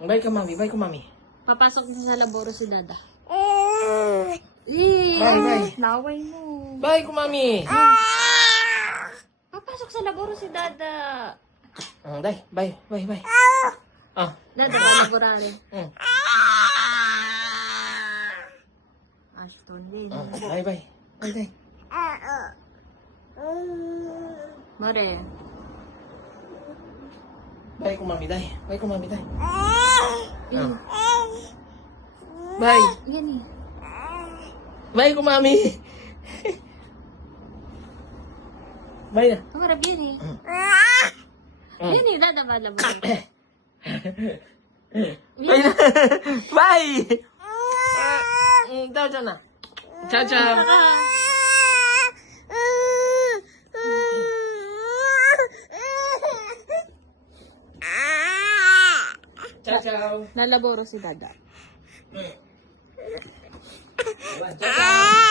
Bye ka, mami. Bye ko, mami. Papasok na sa laboro si Dada. Bye. Naway mo. Bye ko, mami. Papasok sa laboro si Dada. Day. Bye. Ah. Dada, may laborari. Ashton din. Bye. Bye, day. Mare. Bye ko, mami, day. Bye ko, mami, day. Yan. Bye. Yan eh. Bye ko, mami. Bye na. Kamarap yan eh. Yan eh, Dada ba laborari? Bye na. Bye. Ciao na. Ciao. Ciao. Nalaboro si Dada. Ciao.